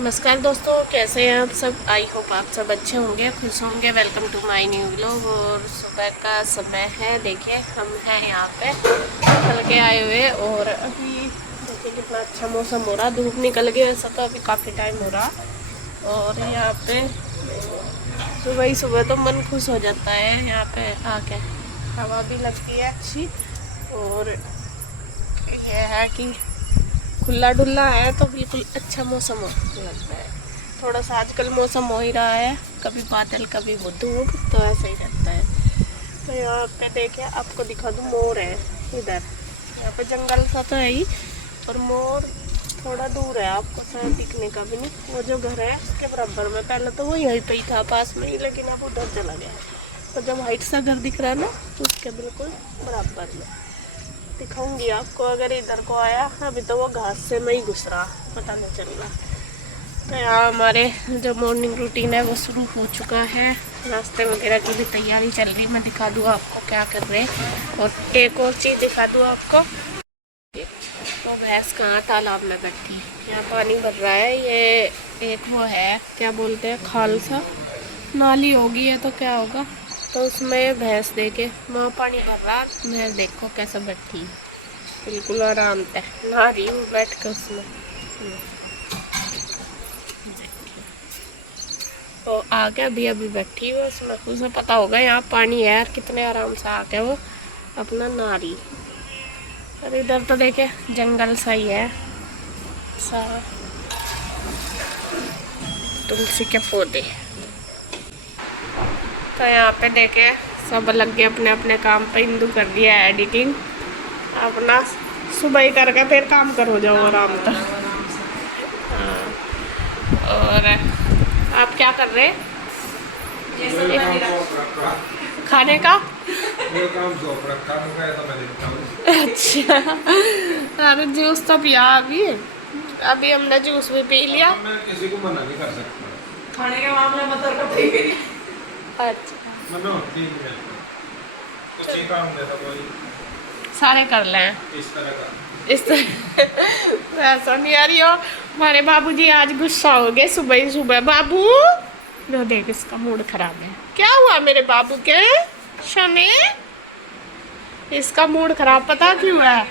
नमस्कार दोस्तों, कैसे हैं आप सब। आई होप आप सब अच्छे होंगे, खुश होंगे। Welcome to my new vlog. और सुबह का समय है, देखिए हम हैं यहाँ पे चल के आए हुए। और अभी देखिए कितना अच्छा मौसम हो रहा, धूप निकल गई, ऐसा तो अभी काफ़ी टाइम हो रहा। और यहाँ पे सुबह ही सुबह तो मन खुश हो जाता है यहाँ पे आके, हवा भी लगती है अच्छी। और यह है कि खुला डुल्ला है तो बिल्कुल अच्छा मौसम लगता है। थोड़ा सा आजकल मौसम हो ही रहा है, कभी बादल कभी वो धूप, तो ऐसा ही रहता है। तो यहाँ पे देखिए आपको दिखा दूँ, मोर है इधर, यहाँ पे जंगल सा तो है ही, और मोर थोड़ा दूर है, आपको शायद दिखने का भी नहीं। वो जो घर है उसके बराबर में, पहले तो वो यहीं पे ही था पास में ही, लेकिन अब उधर चला गया है। तो जब हाइट सा घर दिख रहा है ना, तो उसके बिल्कुल बराबर में दिखाऊंगी आपको। अगर इधर को आया, अभी तो वो घास से मैं ही घुस रहा, पता नहीं चल रहा। तो यहाँ हमारे जो मॉर्निंग रूटीन है वो शुरू हो चुका है। नाश्ते वगैरह की भी तैयारी चल रही, मैं दिखा दूँ आपको क्या कर रहे हैं। और एक और चीज़ दिखा दूँ आपको, तो भैंस कहाँ तालाब में बैठी, यहाँ पानी भर रहा है। ये एक वो है, क्या बोलते हैं, खाल सा नाली होगी है, तो क्या होगा, तो उसमें भैंस देके वहाँ पानी भर रहा। मैं देखो कैसे बैठी, बिल्कुल आराम से नहा रही हूँ बैठ कर उसमें। तो आके अभी अभी बैठी हुई उसमें, उसे पता होगा यहाँ पानी है, कितने आराम से आके वो अपना नहा रही। और इधर तो देखे जंगल सा ही है सारा, तुलसी के पौधे। तो यहाँ पे देखे सब लग गए अपने अपने काम पे। इंदू कर दिया है एडिटिंग अपना, सुबह ही करके फिर काम करो जाओ आराम तक। हाँ, और आप क्या कर रहे हैं? खाने का अच्छा, अरे जूस तो पिया अभी, अभी हमने जूस भी पी लिया। मैं किसी को मना नहीं कर सकता खाने के मामले में तो ठीक है। अच्छा, मनो ठीक है, कुछ ही काम दे दो कोई, सारे कर लें इस तरह का। इस तरह ऐसा नहीं आ रही हो। हमारे बाबूजी आज गुस्सा हो गए सुबह ही सुबह। बाबू लो देख, इसका मूड खराब है। क्या हुआ मेरे बाबू के शमे, इसका मूड खराब पता क्यों है?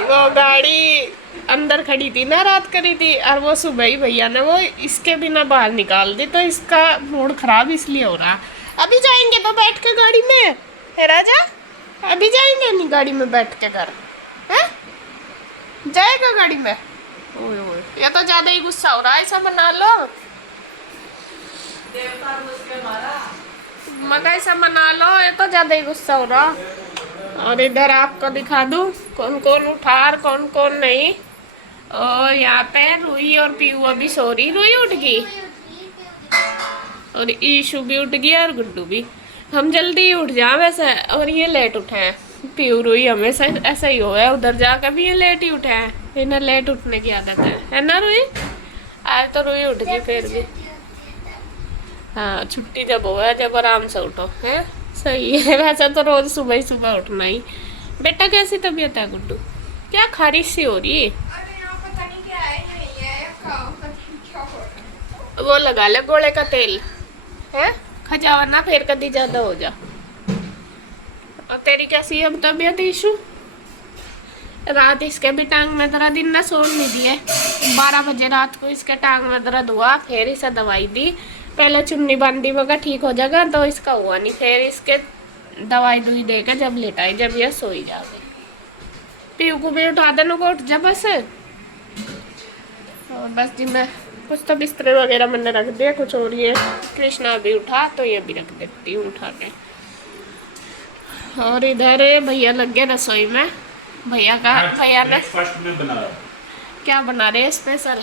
वो गाड़ी अंदर खड़ी थी ना, रात करी थी, और वो सुबह ही भैया ने वो इसके बिना बाहर निकाल दी, तो इसका मूड खराब इसलिए हो रहा। अभी जाएंगे तो बैठ के गाड़ी में है राजा, अभी जाएंगे नहीं गाड़ी में बैठ के घर है, जाएगा गाड़ी में। ओए ओए, ये तो ज्यादा ही गुस्सा हो रहा है, ऐसा मना लो, मगर ऐसा मना लो, ये तो ज्यादा ही गुस्सा हो रहा। और इधर आपको दिखा दूं कौन कौन उठा और कौन कौन नहीं। और यहाँ पे रूही और पीयू अभी सो रही, रूही उठ गई और ईशु भी उठ गया और गुड्डू भी। हम जल्दी उठ जाए वैसे, और ये लेट उठे हैं। पीयू रूही हमेशा ऐसा ही हुआ है, उधर जाकर भी ये लेट ही उठे हैं, इन्हें लेट उठने की आदत है ना रूही? आज तो रूही उठ गई फिर भी। हाँ, छुट्टी जब हो है, जब आराम से उठो है, सही है। वैसे तो रोज सुबह ही सुबह उठना ही। बेटा कैसी तबीयत है गुड्डू, क्या खारिश सी हो रही है? वो लगा ले गोले का तेल है, खजावा ना फिर कभी ज्यादा हो जा। और तेरी कैसी है अब तबीयत ईशु? रात इसके भी टांग में दर्द, दिन ना सोने नहीं दिए। 12 बजे रात को इसके टांग में दर्द हुआ, फिर इसे दवाई दी, पहले चुन्नी बांधी मगर ठीक हो जाएगा, तो इसका हुआ नहीं, फिर इसके दवाई दुई दे के जब लेटाई, जब ये सोई जाएगी। पीयू को भी उठा देना को, उठ जा बस। और बस जी मैं कुछ तो बिस्तर वगैरह मैंने रख दिया, कुछ और ये कृष्णा भी उठा तो ये भी रख देती हूँ उठा के। और इधर भैया लग गए रसोई में। भैया ने बना क्या बना रहे हैं स्पेशल?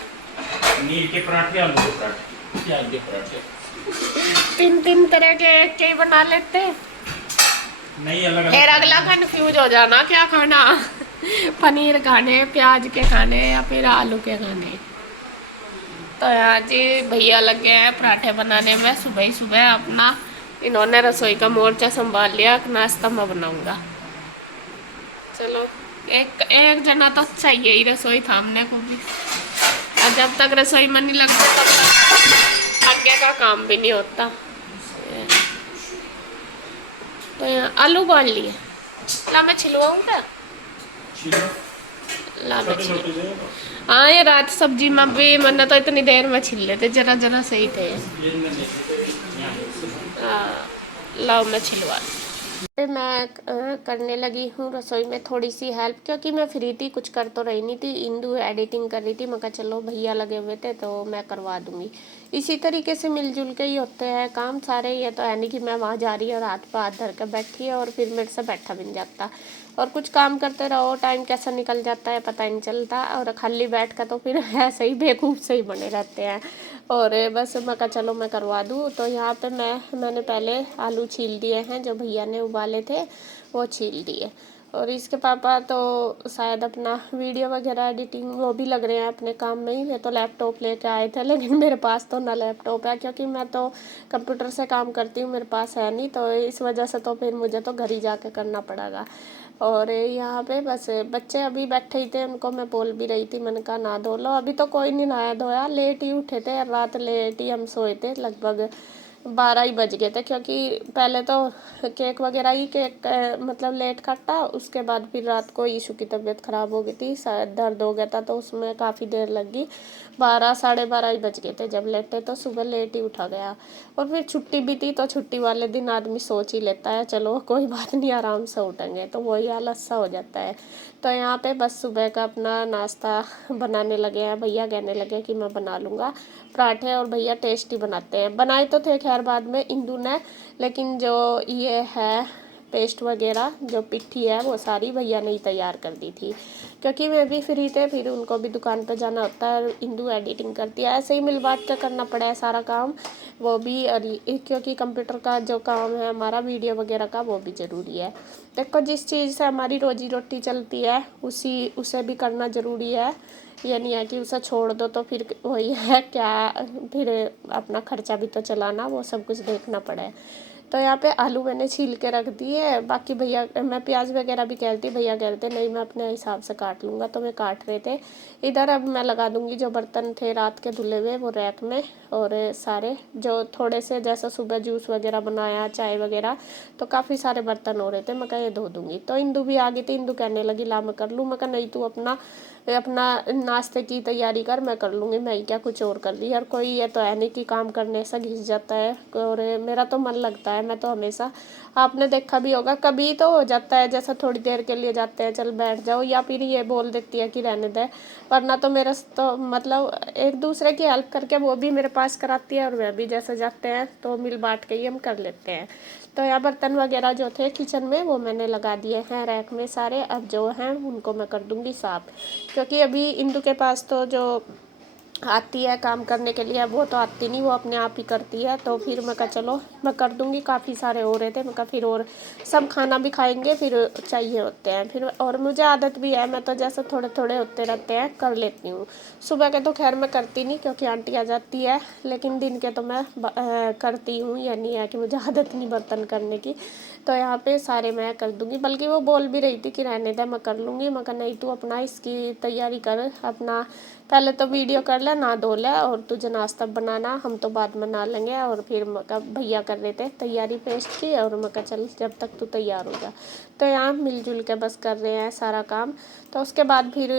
नील के पराठे, आलू के पराठे, प्याज के पराठे। 3 तरह के बना लेते हैं, नहीं अलग फिर अगला कंफ्यूज हो जाना क्या खाना, पनीर खाने, प्याज के खाने या फिर आलू के खाने। तो यहाँ जी भैया लग गए हैं पराठे बनाने में सुबह ही सुबह अपना। इन्होंने रसोई का मोर्चा संभाल लिया, नाश्ता मैं बनाऊंगा। चलो एक जना तो चाहिए ही रसोई थामने को भी। जब तक रसोई में नहीं लगते तब तक आगे का काम भी नहीं होता। तो आलू उबाल लिए, ला मैं छिलवाऊँ क्या? ला मैं छिल, हाँ ये रात सब्जी में भी मैंने तो इतनी देर में छिल लेते, जरा जरा सही थे। लाओ मैं छिलवा। मैं करने लगी हूँ रसोई में थोड़ी सी हेल्प, क्योंकि मैं फ्री थी, कुछ कर तो रही नहीं थी। इंदू एडिटिंग कर रही थी, मैं कहा चलो भैया लगे हुए थे तो मैं करवा दूंगी। इसी तरीके से मिलजुल के ही होते हैं काम सारे। ये तो है नहीं कि मैं वहाँ जा रही और हाथ पर हाथ धर कर बैठी है और फिर मेरे से बैठा भी नहीं जाता। और कुछ काम करते रहो, टाइम कैसा निकल जाता है पता ही नहीं चलता। और खाली बैठ कर तो फिर ऐसे ही बेवकूफ़ से ही बने रहते हैं। और बस मैं कहा चलो मैं करवा दूँ। तो यहाँ पे मैंने पहले आलू छील दिए हैं, जो भैया ने उबाले थे वो छील दिए। और इसके पापा तो शायद अपना वीडियो वगैरह एडिटिंग वो भी लग रहे हैं अपने काम में ही। मैं तो लैपटॉप लेके आए थे, लेकिन मेरे पास तो ना लैपटॉप है, क्योंकि मैं तो कंप्यूटर से काम करती हूँ, मेरे पास है नहीं। तो इस वजह से तो फिर मुझे तो घर ही जाके करना पड़ेगा। और यहाँ पे बस बच्चे अभी बैठे ही थे, उनको मैं बोल भी रही थी, मैंने कहा नहा धो लो। अभी तो कोई नहीं नहाया धोया, लेट ही उठे थे, रात लेट ही हम सोए थे, लगभग 12 ही बज गए थे। क्योंकि पहले तो केक वगैरह ही मतलब लेट काटा, उसके बाद फिर रात को ईशू की तबीयत ख़राब हो गई थी, शायद दर्द हो गया था, तो उसमें काफ़ी देर लगी। 12 साढ़े 12 ही बज गए थे जब लेटे, तो सुबह लेट ही उठा गया। और फिर छुट्टी भी थी, तो छुट्टी वाले दिन आदमी सोच ही लेता है चलो कोई बात नहीं आराम से उठेंगे, तो वही आलस सा हो जाता है। तो यहाँ पे बस सुबह का अपना नाश्ता बनाने लगे हैं। भैया कहने लगे कि मैं बना लूँगा पराठे, और भैया टेस्टी बनाते हैं। बनाए तो थे खैर बाद में इंदू ने, लेकिन जो ये है पेस्ट वगैरह जो पिट्ठी है वो सारी भैया ने ही तैयार कर दी थी, क्योंकि मैं भी फ्री थे, फिर उनको भी दुकान पे जाना होता है। इंदू एडिटिंग करती है, ऐसे ही मिल बांट के करना पड़ा है सारा काम वो भी। और क्योंकि कंप्यूटर का जो काम है हमारा वीडियो वगैरह का, वो भी ज़रूरी है। देखो जिस चीज़ से हमारी रोजी रोटी चलती है उसे भी करना ज़रूरी है। ये नहीं है कि उसे छोड़ दो तो फिर वही है क्या, फिर अपना खर्चा भी तो चलाना, वो सब कुछ देखना पड़े। तो यहाँ पे आलू मैंने छील के रख दिए। बाकी भैया, मैं प्याज वगैरह भी कहती, भैया कहते नहीं मैं अपने हिसाब से काट लूँगा, तो मैं काट रहे थे इधर। अब मैं लगा दूँगी जो बर्तन थे रात के धुले हुए वो रैक में, और सारे जो थोड़े से जैसा सुबह जूस वगैरह बनाया, चाय वगैरह, तो काफ़ी सारे बर्तन हो रहे थे, मैं कहा ये धो दूँगी। तो इंदू भी आ गई थी, इंदू कहने लगी ला मैं कर लूँ। मैं कहा नहीं तू अपना नाश्ते की तैयारी कर, मैं कर लूँगी, मैं क्या कुछ और कर रही। हर कोई ये तो है नहीं कि काम करने से घिस जाता है, और मेरा तो मन लगता है, मैं तो हमेशा, आपने देखा भी होगा कभी तो हो जाता है जैसा थोड़ी देर के लिए जाते हैं चल बैठ जाओ, या फिर ये बोल देती है कि रहने दे। वरना तो मेरा तो मतलब एक दूसरे की हेल्प करके वो भी मेरे पास कराती है, और वह भी जैसे जाते हैं तो मिल बांट के ही हम कर लेते हैं। तो यहाँ बर्तन वगैरह जो थे किचन में वो मैंने लगा दिए हैं रैक में सारे। अब जो हैं उनको मैं कर दूँगी साफ़, क्योंकि अभी इंदू के पास तो जो आती है काम करने के लिए, वो तो आती नहीं, वो अपने आप ही करती है। तो फिर मैं कहा चलो मैं कर दूंगी, काफ़ी सारे हो रहे थे, मैं कहा फिर और सब खाना भी खाएंगे, फिर चाहिए होते हैं फिर। और मुझे आदत भी है, मैं तो जैसे थोड़े थोड़े होते रहते हैं कर लेती हूँ। सुबह के तो खैर मैं करती नहीं क्योंकि आंटी आ जाती है, लेकिन दिन के तो मैं करती हूँ। ये नहीं है कि मुझे आदत नहीं बर्तन करने की। तो यहाँ पे सारे मैं कर दूँगी, बल्कि वो बोल भी रही थी कि रहने दे मैं कर लूँगी। मैं कहा नहीं तू अपना इसकी तैयारी कर, अपना पहले तो वीडियो कर ले, ना धो ले, और तुझे नाश्ता बनाना हम तो बाद में बना लेंगे। और फिर भैया कर रहे थे तैयारी पेस्ट की, और मैं कहा चल जब तक तू तैयार हो जा। तो यहाँ मिलजुल के बस कर रहे हैं सारा काम। तो उसके बाद फिर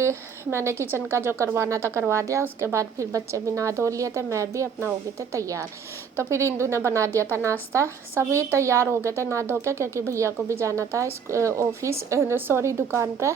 मैंने किचन का जो करवाना था करवा दिया। उसके बाद फिर बच्चे भी नहा धो लिए थे, मैं भी अपना हो गए थे तैयार। तो फिर इंदू ने बना दिया था नाश्ता, सभी तैयार हो गए थे नहा धो के, क्योंकि भैया को भी जाना था ऑफिस, सॉरी दुकान पे।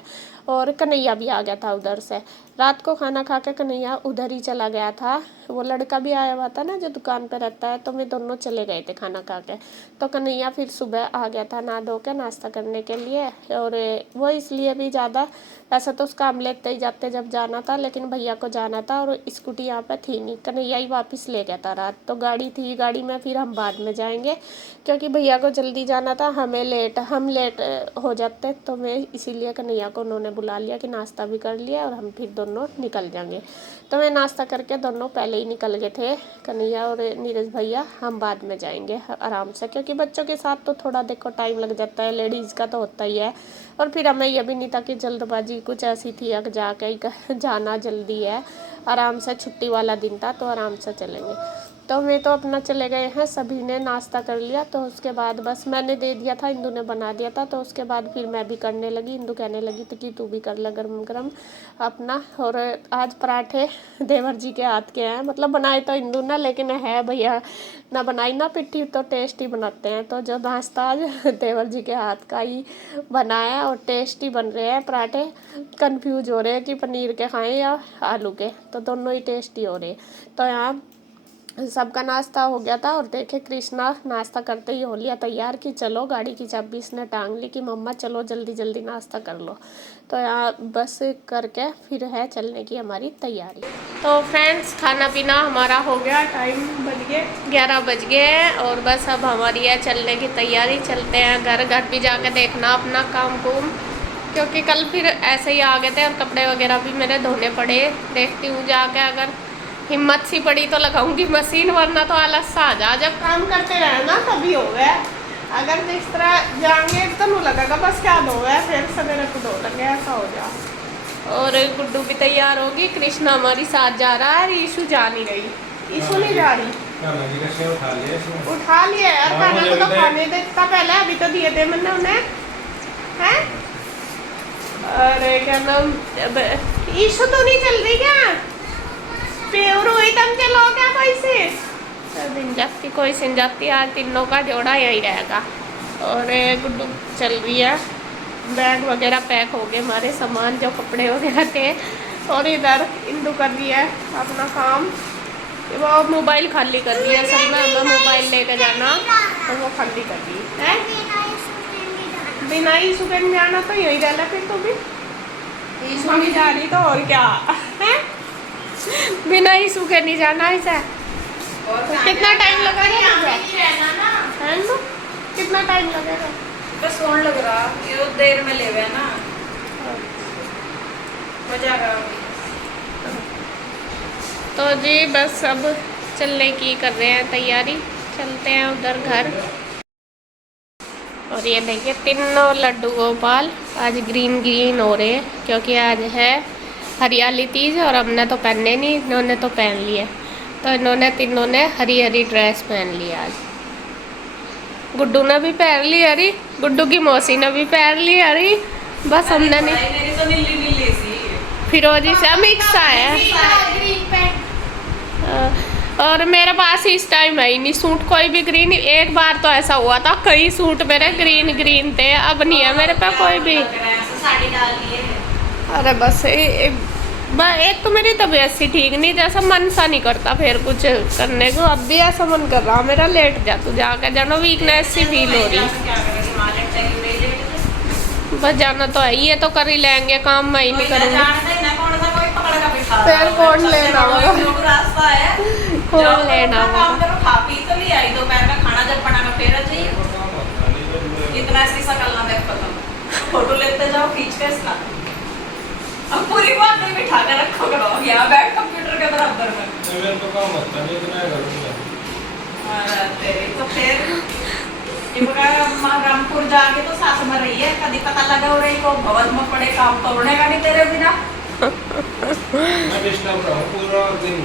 और कन्हैया भी आ गया था उधर से। रात को खाना खा के कन्हैया उधर ही चला गया था, वो लड़का भी आया हुआ था ना जो दुकान पे रहता है, तो वे दोनों चले गए थे खाना खा के। तो कन्हैया फिर सुबह आ गया था नहा धो के नाश्ता करने के लिए। और वो इसलिए भी ज़्यादा, ऐसा तो उसका हम लेते ही जाते जब जाना था, लेकिन भैया को जाना था और स्कूटी यहाँ पे थी नहीं, कन्हैया ही वापस ले गया था रात। तो गाड़ी थी, गाड़ी में फिर हम बाद में जाएंगे, क्योंकि भैया को जल्दी जाना था, हम लेट हो जाते। तो मैं इसीलिए कन्हैया को उन्होंने बुला लिया कि नाश्ता भी कर लिया, और हम फिर दोनों निकल जाएंगे। तो मैं नाश्ता करके दोनों पहले ही निकल गए थे, कन्हैया और नीरज भैया। हम बाद में जाएंगे आराम से, क्योंकि बच्चों के साथ तो थोड़ा देखो टाइम लग जाता है, लेडीज़ का तो होता ही है। और फिर हमें यह भी नहीं था कि जल्दबाजी कुछ ऐसी थी अब जाके जाना जल्दी है, आराम से छुट्टी वाला दिन था तो आराम से चलेंगे। तो मैं तो अपना चले गए हैं, सभी ने नाश्ता कर लिया। तो उसके बाद बस मैंने दे दिया था, इंदू ने बना दिया था। तो उसके बाद फिर मैं भी करने लगी। इंदू कहने लगी थी कि तू भी कर ले गरम गरम अपना। और आज पराठे देवर जी के हाथ के हैं, मतलब बनाए तो इंदू ने, लेकिन है भैया ना बनाई ना पिट्ठी तो टेस्टी बनाते हैं। तो जो नाश्ता आज देवर जी के हाथ का ही बनाया और टेस्टी बन रहे हैं पराठे। कंफ्यूज हो रहे हैं कि पनीर के खाएं या आलू के, तो दोनों ही टेस्टी हो रहे। तो यहाँ सबका नाश्ता हो गया था और देखे कृष्णा नाश्ता करते ही हो लिया तैयार कि चलो, गाड़ी की चाबी इसने टांग ली कि मम्मा चलो जल्दी जल्दी नाश्ता कर लो। तो यहाँ बस करके फिर है चलने की हमारी तैयारी। तो फ्रेंड्स खाना पीना हमारा हो गया, टाइम बज गए 11 बज गए हैं और बस अब हमारी है चलने की तैयारी। चलते हैं घर। घर भी जाके देखना अपना काम कुम, क्योंकि कल फिर ऐसे ही आ गए थे और कपड़े वगैरह भी मेरे धोने पड़े। देखती हूँ जाके, अगर हिम्मत सी पड़ी तो लगाऊंगी मशीन, वरना तो आलस सा आ जा। जब काम करते रहे ना तभी हो गया, अगर जिस तरह जाएंगे तो नहीं लगेगा बस क्या धो गया फिर सवेरे को धो लगे, ऐसा हो जा। और गुड्डू भी तैयार होगी, कृष्णा हमारी साथ जा रहा है, ईशू जा नहीं रही। ईशू नहीं जा रही, उठा लिया यार, खाने को तो खाने देता पहले, अभी तो दिए थे मैंने उन्हें है। अरे क्या नाम, ईशू तो नहीं चल रही क्या? प्योर हुई तुम चलो क्या कोई से दिन जाती कोई सिन जाती, आज तीनों का जोड़ा यही रहेगा। और गुड्डू चल रही है, बैग वगैरह पैक हो गए हमारे सामान जो कपड़े वगैरह थे। और इधर इंदू कर रही है अपना काम, वो मोबाइल खाली कर रही है। असल में हमें मोबाइल लेके जाना तो वो खाली कर रही है। बिना ईशू के नहीं जाना तो यही रहना, फिर तो भी ईशू नहीं जा रही तो और क्या है, बिना ईशू के नहीं जाना ऐसा। कितना टाइम लगेगा है ना, कितना टाइम लगेगा? बस कौन लग रहा ये देर में लेवे ना मजा आ। तो जी बस अब चलने की कर रहे हैं तैयारी, चलते हैं उधर घर। और ये देखिए तीनों लड्डू गोपाल आज ग्रीन ग्रीन हो रहे हैं, क्योंकि आज है हरियाली तीज और हमने तो पहने नहीं, इन्होंने तो पहन लिए। तो इन्होंने तीनों ने हरी हरी ड्रेस पहन ली आज। गुड्डू ने भी पहन ली हरी, गुड्डू की मौसी ने भी पहन ली हरी, बस हमने नहीं। मेरी तो नीली नीली सी फिरोजी से मिक्स आया। और मेरे पास इस टाइम है ही नहीं सूट कोई भी ग्रीन। एक बार तो ऐसा हुआ था कई सूट मेरे ग्रीन ग्रीन थे, अब नहीं है मेरे पे कोई भी। साड़ी डाल लिए। अरे बस एक तो मेरी तबीयत सी ठीक नहीं, जैसा मन सा नहीं करता फिर कुछ करने को। अब भी ऐसा मन कर रहा मेरा, लेट जा तू जाके, जानो वीकनेस सी फील हो रही। बस जाना तो है ही है, तो कर ही लेंगे काम, मैं ही नहीं करूँगी। फिर कौन लेना होगा, रास्ता है कौन लेना होगा। काम करो, खा पी तो ले आई, दोपहर का खाना जब बनाना फिर चाहिए। इतना ऐसी शकल ना देख, फोटो लेते जाओ खींच के इसका। अब पूरी बात नहीं बिठा कर रखो करो, यहाँ बैठ कंप्यूटर के बराबर में। मेरे तो काम होता नहीं, इतना करूँगा। तेरी तो फिर रामपुर जाके तो साथ में रही है, कभी पता लगा हो रही को भवन में पड़े काम तोड़ने का नहीं तेरे बिना। मैं डिस्टर्ब रहा हूँ पूरा दिन।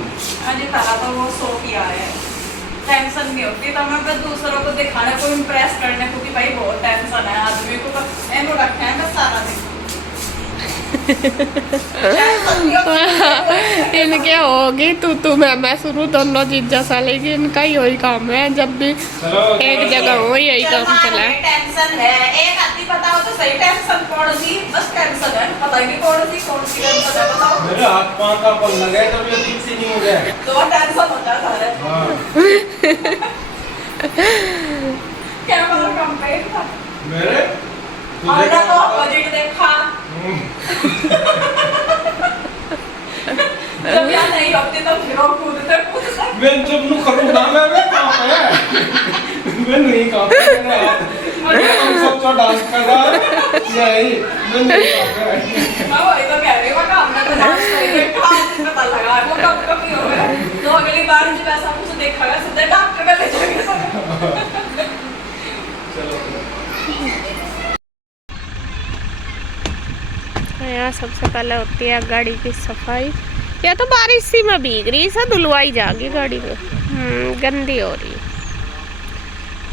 अजी तारा तो वो सो किया है, टेंशन नहीं होती तो मैं तो दूसरों को दिखाने को, इम्प्रेस करने को कि भाई बहुत टेंशन है आदमी को, बस एनो रखा है बस सारा दिन। इनके होगी तू मैं शुरू दोनों चीज़ सा, लेकिन इनका ही वही काम है, जब भी एक जगह हो यही काम चला है। टेंशन है एक आदमी बताओ तो सही, टेंशन कौन सी, बस टेंशन है, पता ही नहीं कौन सी टेंशन है बताओ। मेरे हाथ पांव का पल लगा है, तब ये ठीक से नहीं हो गया तो टेंशन होता है सारे। क्या मतलब कंप्लीट था मेरे और ना तो ऑपोजिट देखा। जब यहाँ नहीं होती तो फिर वो कूदते मैं जब नु करूँगा मैं काम है, मैं नहीं काम मैं सब डांस कर रहा है यही मैं नहीं काम है। मैं वही तो कह रही हूँ, काम में तो लास्ट टाइम आज पता लगा वो डॉक्टर भी हो गया, तो अगली बार जब ऐसा कुछ देखेगा सीधे डॉक्टर का ले जाएंगे। चलो यहाँ सबसे पहले होती है गाड़ी की सफाई। या तो बारिश सी में भीग रही सा, धुलवाई जाएगी गाड़ी में, गंदी हो रही।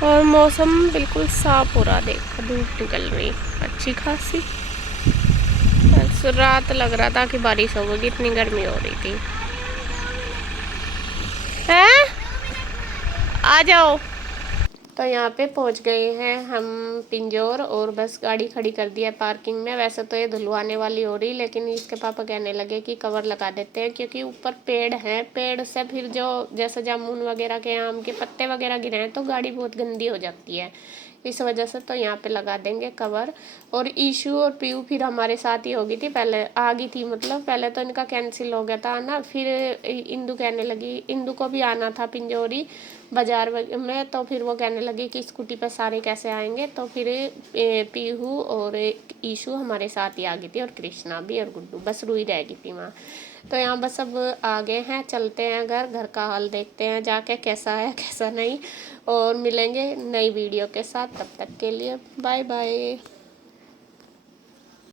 और मौसम बिल्कुल साफ हो रहा, देखो धूप निकल रही अच्छी खासी। बस रात लग रहा था कि बारिश होगी, इतनी गर्मी हो रही थी। हैं? आ जाओ। तो यहाँ पे पहुँच गए हैं हम पिंजौर, और बस गाड़ी खड़ी कर दी है पार्किंग में। वैसे तो ये धुलवाने वाली हो रही, लेकिन इसके पापा कहने लगे कि कवर लगा देते हैं, क्योंकि ऊपर पेड़ हैं, पेड़ से फिर जो जैसे जामुन वगैरह के आम के पत्ते वगैरह गिरे हैं तो गाड़ी बहुत गंदी हो जाती है, इस वजह से तो यहाँ पे लगा देंगे कवर। और ईशू और पीयू फिर हमारे साथ ही होगी थी, पहले आ गई थी, मतलब पहले तो इनका कैंसिल हो गया था ना, फिर इंदू कहने लगी, इंदू को भी आना था पिंजौरी बाजार में, तो फिर वो कहने लगी कि स्कूटी पर सारे कैसे आएंगे, तो फिर पीहू और ईशू हमारे साथ ही आ गई थी, और कृष्णा भी और गुड्डू, बस रूही रह गई थी वहाँ। तो यहाँ बस अब आ गए हैं, चलते हैं घर का हाल देखते हैं जाके कैसा है कैसा नहीं, और मिलेंगे नई वीडियो के साथ। तब तक के लिए बाय बाय।